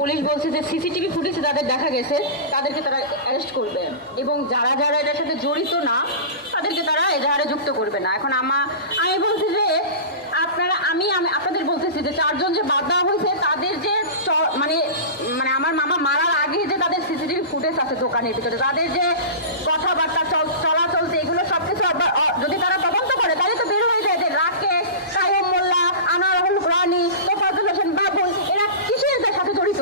Police বলছে যে CCTV ফুটেজে তাদের দেখা গেছে, তাদেরকে তারা অ্যারেস্ট করবে এবং যারা যারা এটার সাথে জড়িত না তাদেরকে তারা এজাহারে যুক্ত করবে না। এখন আমি বলছি যে আমি আপনাদের বলতেছি যে 4 জন যে বাদ দেওয়া হয়েছে তাদের যে মানে আমার মামা মারার আগে যে তাদের সিসিটিভি ফুটেজ আছে দোকানের ভিতরে, তাদের যে কথাবার্তা চলাচল এগুলো সবকিছু যদি তারা তদন্ত করে তাহলে তো বের হয়ে যায় যে রাকেশ, কায়ুম মোল্লা, আনোয়ারুল রানী, তোফাজ্জল হোসেন বাবুল এরা কিসের সাথে জড়িত।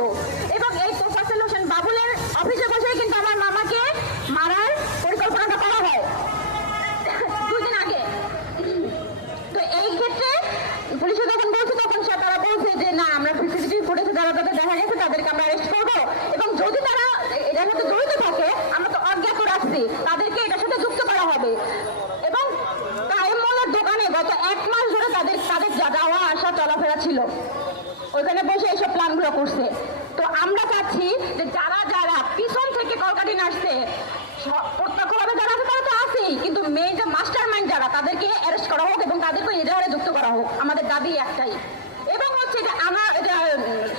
এবং এই তোফাজ্জল হোসেন বাবুলের অফিসে বসে কিন্তু আমার মামাকে মারার পরিকল্পনাটা করা হয় 2 দিন আগে। তো এই ক্ষেত্রে পুলিশে যখন বলছে তখন তারা বলছে যে না, আমরা সিসিটিভি ফুটেজে যারা তাদের দেখা গেছে তাদেরকে আমরা অ্যারেস্ট করবো এবং যদি তারা এটার সাথে জড়িত থাকে আমরা তো অজ্ঞাত রাখছি, তাদেরকে এটার সাথে যুক্ত করা হবে। এবং কায়েম মোল্লার দোকানে গত 1 মাস ধরে তাদের যাওয়া আসা চলাফেরা ছিল, ওইখানে বসে এইসব প্ল্যানগুলো করছে। তো আমরা চাচ্ছি যে যারা যারা পিছন থেকে কলকাটিন আসছে প্রত্যক্ষভাবে যারা আছে তারা তো আছেই, কিন্তু মেইন যে মাস্টার মাইন্ড যারা তাদেরকে অ্যারেস্ট করা হোক এবং তাদেরকে এজাহারে যুক্ত করা হোক, আমাদের দাবি একটাই। এবং হচ্ছে যে আমার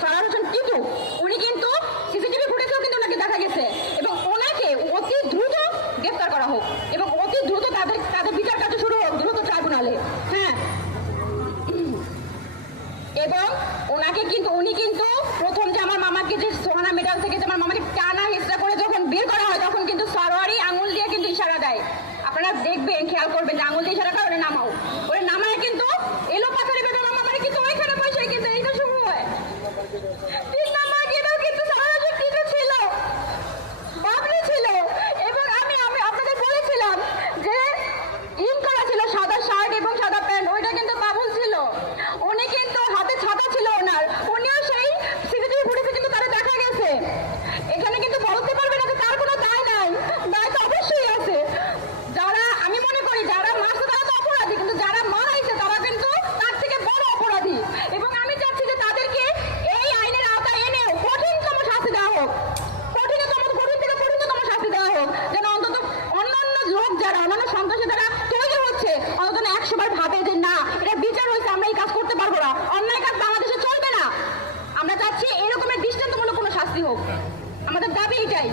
সারার হোসেন টিটু উনি কিন্তু সিসিটিভি ফুটেজেও কিন্তু ওনাকে দেখা গেছে এবং ওনাকে অতি দ্রুত গ্রেফতার করা হোক এবং অতি দ্রুত তাদের বিচার কার্য শুরু হোক দ্রুত ট্রাইব্যুনালে। হ্যাঁ, এবং উনি কিন্তু প্রথম যে আমার মামাকে যে সোহানা মেডাল থেকে যে আমার মামাকে টানা হেঁচড়া করে যখন বের করা হয় তখন কিন্তু সারোয়ারি আঙুল দিয়ে কিন্তু ইশারা দেয়। আপনারা দেখবেন, খেয়াল করবেন যে আঙুল দিয়ে ইশারা করে ওরে নামাও, ওরে নামায় কিন্তু এলো পাথারে বেদনা আমার মামারে কিন্তু ওইখানে বসে কিন্তু এইটা শুরু হয়। 3 নাম্বার গেটেও কিন্তু সারারাজের টিটো ছিল, বাবলি ছিল এবং আমি আপনাদের বলেছিলাম যে ইন করা ছিল সাদা শার্ট এবং সাদা প্যান্ট, ওইটা কিন্তু বাবুল ছিল। উনি কিন্তু হাতে ছাতা ছিল ওনার, উনিও সেই সিসিটিভি ফুটেজে কিন্তু তারা দেখা গেছে। এখানে কিন্তু বলতে পারবে না যে তার কোনো দায় নাই, দায় তো অবশ্যই আছে। যারা আমি মনে করি যারা মারছে তারা তো অপরাধী, কিন্তু যারা মারাইছে তারা কিন্তু তার থেকে বড় অপরাধী। এবং আমি চাচ্ছি যে তাদেরকে এই আইনের আওতায় এনে কঠিনতম শাস্তি দেওয়া হোক, কঠিন থেকে কঠিনতম শাস্তি দেওয়া হোক, যেন অন্তত অন্যান্য লোক যারা অন্যান্য সন্ত্রাসী যারা তৈরি হচ্ছে অন্তত 100 বার ভাবে যে না এটা বিচার হয়েছে, আমরা এই কাজ করতে পারবো না, অন্যায় কাজ বাংলাদেশে চলবে না। আমরা চাচ্ছি এরকমের দৃষ্টান্তমূলক কোনো শাস্তি হোক, আমাদের দাবি এটাই।